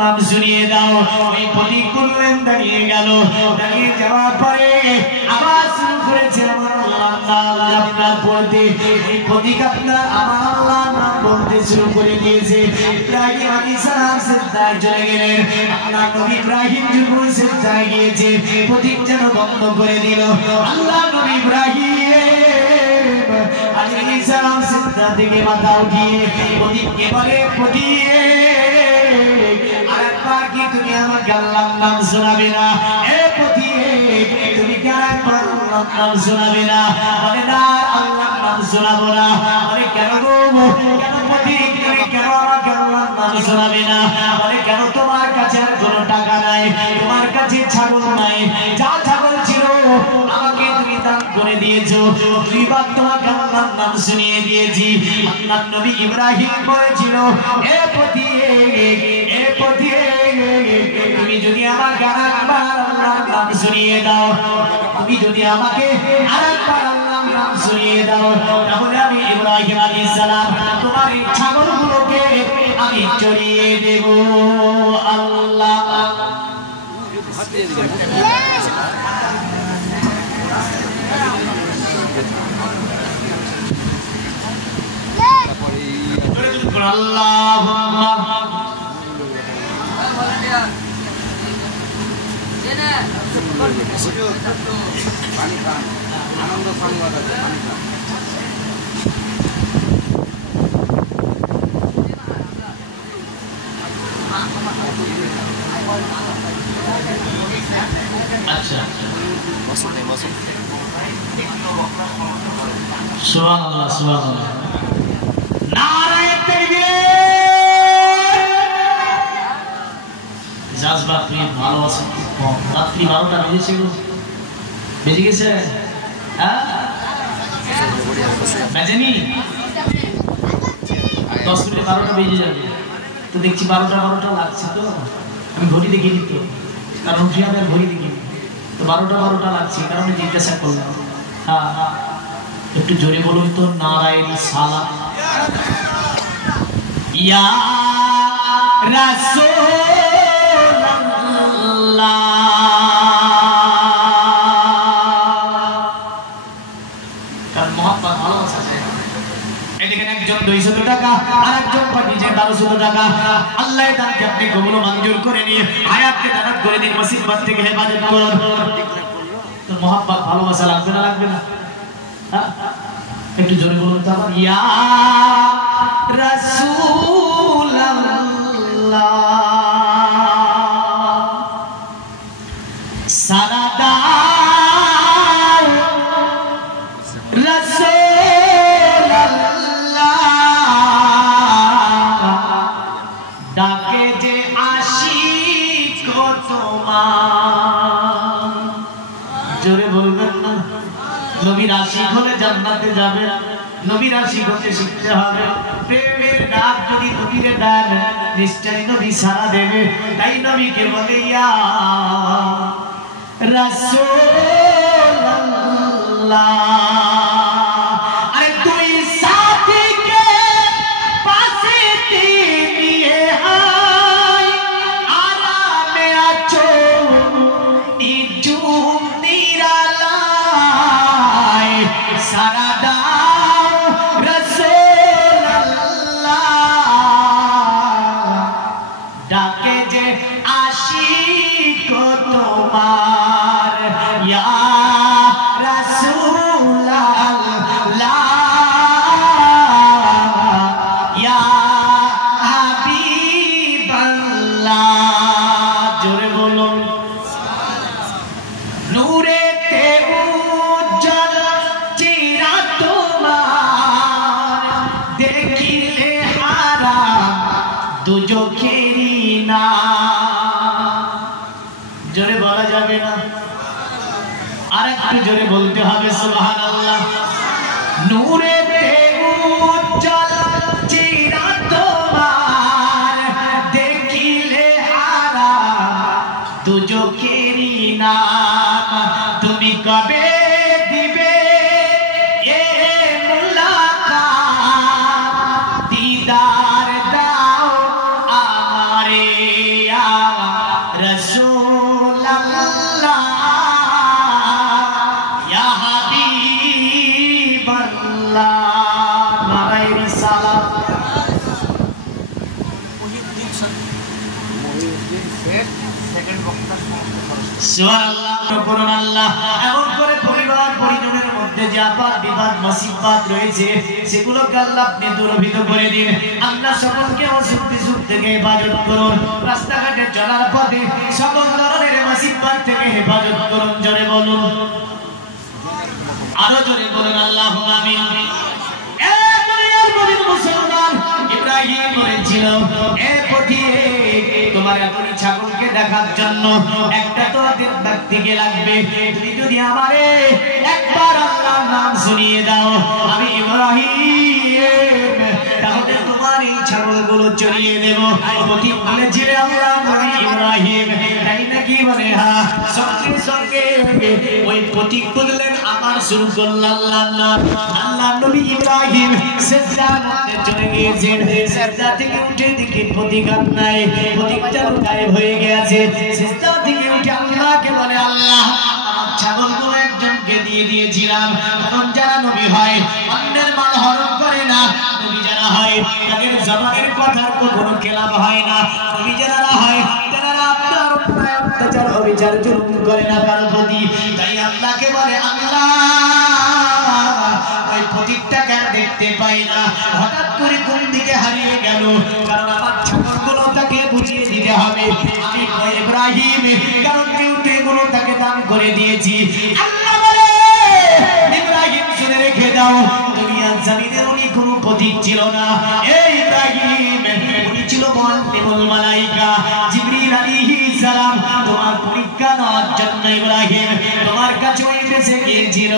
নাম শুনিয়ে দাও। ওই পথিক বললেন দাঁড়িয়ে গেল। দাঁড়িয়ে যাওয়ার পরে আবার শুরু করেছে আমার আল্লাহর নাম আপনার পড়তে। এই পথিক আপনার আমার আল্লাহর নাম বলতে শুরু করে দিয়েছে। ইব্রাহিম আলাইহিস সালাম সিজদায় চলে গেলেন। আপনার নবী ইব্রাহিম যখন সিজদায় গিয়েছে পথিক যেন বন্ধ করে দিল। আল্লাহ নবী ইব্রাহিম আলাইহিস সালাম সিজদা থেকে মাথা উঠিয়ে পথিককে বলে, পথিক আরেকবার কি তুমি আমাকে আল্লাহর নাম শোনাবে না? এ পথিক তুমি কি আরেকবার আল্লাহর নাম শোনাবে না? বলে না, আল্লাহর নাম শোনাবো না। বলে কেন গো, কেন পথিক তুমি কেন আমাকে আল্লাহর নাম শোনাবে না? বলে কেন, তোমার কাছে আর কোনো টাকা নাই, তোমার কাছে ছাগল নাই, যা ছাগল ছিল আমাকে তুমি দান করে দিয়েছো, দুইবার তোমাকে আল্লাহর নাম শুনিয়ে দিয়েছি। আপনার নবী ইব্রাহিম বলেছিল, এ পথিক, এ পথিক তুমি যদি আমাকে আরেকবার আল্লাহর নাম শুনিয়ে দাও, তুমি যদি আমাকে আরেকবার আল্লাহর নাম শুনিয়ে দাও, তাহলে আমি ইব্রাহিম আলাইহিস সালাম তোমার এই ছাগলগুলোকে আমি চড়িয়ে দেব। আল্লাহ আনন্দ সংবাদ আছে। আচ্ছা, সুবহানাল্লাহ, সুবহানাল্লাহ, নারায়ে তাকবীর। জাজবা আপনি ভালো আছেন? রাত্রি 12টা বেজেছে, বেজে গেছে? হ্যাঁ, বেজেনি? 10 মিনিটে 12টা বেজে যাবে। তো দেখছি 12টা লাগছে। তো আমি ঘড়ি দেখিনি তো, কারণ উঠে আমি আর ঘড়ি দেখিনি। তো 12টা লাগছে, কারণ জিজ্ঞাসা করলাম। হ্যাঁ, একটু জোরে বলুন তো, নারায়ে সালাত। ইয়া রাসূলুল্লাহ, কারণ মহব্বত ভালোবাসা আছে। এদিকে একজন 200 টাকা আর একজন পাঠিয়েছে 1200 টাকা। আল্লাহ তাকে আপনি কবুল মঞ্জুর করে নিয়ে হায়াতকে দানাত করে দিন, মুসিবত থেকে হেফাজত করুন। তো মহব্বত ভালোবাসা লাগবে না, লাগবে না? হ্যাঁ, একটু জোরে বলুন তো আমার, ইয়া রাসূলুল্লাহ সারা দাও, রাসূলুল্লাহ ডাকে যে আশিক তোমার। জোরে বলবেন না? নবীর আশিক হলে জান্নাতে যাবে, নবীর আশিক হতে শিখতে হবে। প্রেমের ডাক যদি নবীরে দেন, নিশ্চয়ই নবী সাড়া দেবে। তাই নবীকে বলে, ইয়া রাসূলুল্লাহ। আরে তুই সাথীকে পাশে নিয়ে আয়, আরামে আছো নিঝুম নিরালায়, সারা দাও রাসূলুল্লাহ ডাকে যে আশিক তোমার। ইয়া রাসূলুল্লাহ, ইয়া হাবিবাল্লাহ। জোরে বলুন, নূরেতে উজ্জ্বল চেহারা তোমার, দেখিলে হারাম দুজখেরই না। জোরে বলা যাবে না? আর একটু জোরে বলতে হবে, সুবহানাল্লাহ। নূরেতে উজ্জ্বল চেহারা তোমার, দেখিলে হারাম দুজখেরই না। তুমি কবে দিবে এ মুলাকাত, দিদার দাও আমারে। সুবহানাল্লাহ করুন আল্লাহ। এমন করে পরিবার পরিজনের মধ্যে যে আপাত বিবাদ মুসিবত রয়েছে সেগুলোকে আল্লাহ আপনি দূরীভূত করে দিন। আল্লাহ সকলকে অসুখ সুখ থেকে হেফাজত করুন। রাস্তাঘাটে চলার পথে সকল ধরনের মুসিবত থেকে হেফাজত করুন। জোরে বলুন, আরো জোরে বলুন আল্লাহুম্মা আমিন। এ দুনিয়ার নবী মুসলমান ইব্রাহিম বলেছিল, এ পথিক তোমার এতটি ছাগলকে দেখার জন্য একটা তো ব্যক্তিকে লাগবে। তুমি যদি আমারে একবার আল্লাহর নাম শুনিয়ে দাও আমি ইব্রাহিম, তাহলে তোমার এই ছাগলগুলো চড়িয়ে দেব। পথিক বলেছিলে আল্লাহ নবী ইব্রাহিম, তাই নাকি? বলে হ্যাঁ। সঙ্গে সঙ্গে ওই পথিক বললেন আমার শুরু করল আল্লাহর নাম। আল্লাহ নবী ইব্রাহিম সিজদার মধ্যে চলে গিয়েছেন। সিজদা থেকে উঠে দেখে পথিক আর নাই, পথিকটা গায়েব হয়ে গেছে। সিজদা থেকে উঠে আল্লাহকে বলে আল্লাহ আমার ছাগলগুলো একজনকে দিয়ে দিয়েছিলাম, কারণ যারা নবী হয় অন্যের মাল হরণ করে না, নবী যারা হয় তাদের জবানের কথার কোনো খেলাপ হয় না, নবী যারা হয় তারা আপনার অন্যায় অত্যাচার অবিচার জুলুম করে না কারো প্রতি। তাই আল্লাহকে বলে আল্লাহ ওই পথিকটাকে দেখতে পাই না, হঠাৎ করে কোন দিকে হারিয়ে গেল, কারণ আমার ছাগলগুলো তাকে বুঝিয়ে দিতে হবে আমি ইব্রাহিম, কারণ কেউটে গুলো তাকে দান করে দিয়েছি। আল্লাহ বলে ইব্রাহিম শুনে রেখে দাও, দুনিয়ার জমিনের উনি কোনো পথিক ছিল না। এই ইব্রাহিম উনি ছিল মুআল্লিমুল মালায়েকা জিবরিল আলাইহিস সালাম। তোমার পরীক্ষা নেওয়ার জন্য ইব্রাহিম তোমার কাছে এসে গিয়েছিল।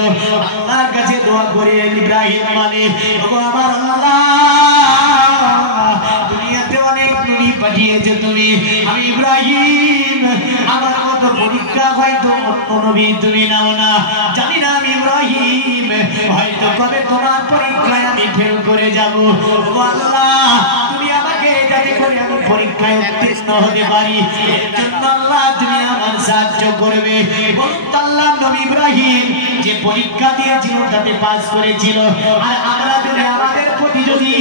আল্লাহর কাছে দোয়া করে ইব্রাহিম মানে ওগো আমার আল্লাহ দুনিয়াতে অনেক নবী পাঠিয়েছে তুমি, আমি ইব্রাহিম আমার মতো পরীক্ষা হয়তো অন্য নবী তুমি নাও না, জানি না আমি ইব্রাহিম হয়তো কবে তোমার পরীক্ষায় আমি ফেল করে যাব। ওগো আল্লাহ তুমি আমাকে যাতে করে আমি পরীক্ষায় উত্তীর্ণ হতে পারি এর জন্য আল্লাহ তুমি আমার সাহায্য করবে। বলুন আল্লাহ নবী ইব্রাহিম যে পরীক্ষা দিয়েছিল তাতে পাস করেছিল, আর আমরা যদি আমাদের প্রতি যদি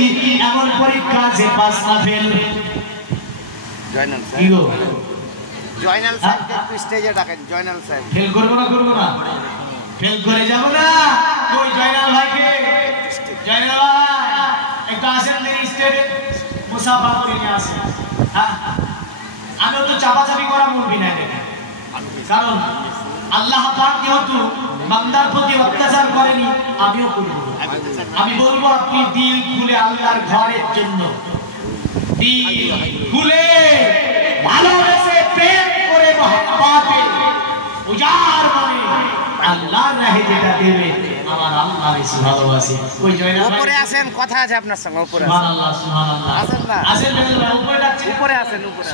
এমন পরীক্ষা আছে পাস না ফেল, জয়নাল কি সাহেব, গো জয়নাল সাহেবকে একটু স্টেজে ডাকেন। জয়নাল সাহেব ফেল করবো না, করবো না, ফেল করে যাবো না। ওই জয়নাল ভাইকে, জয়নাল ভাই একটু আসেন মেরি স্টেজে, মুসাফা করে নিয়ে আসেন। হ্যাঁ আমি তো চাপাচাপি করা বলবি না, দেখেন কারণ আল্লাহ পাক যেহেতু বান্দার প্রতি অত্যাচার করেনি আমিও করব। আমি বলবো আপনি দিল খুলে আল্লাহর ঘরের জন্য দিল খুলে ভালোবেসে প্রেম করে মহব্বতে উজাড় মনে আল্লাহর রাহে যেটা দেবে আমার আল্লাহ বেশি ভালোবাসে। ওই জয়নাল উপরে আসেন, কথা আছে আপনার সঙ্গে। উপরে সুবহানাল্লাহ সুবহানাল্লাহ আসেন না, আসেন উপরে ডাকছি, উপরে আসেন, উপরে।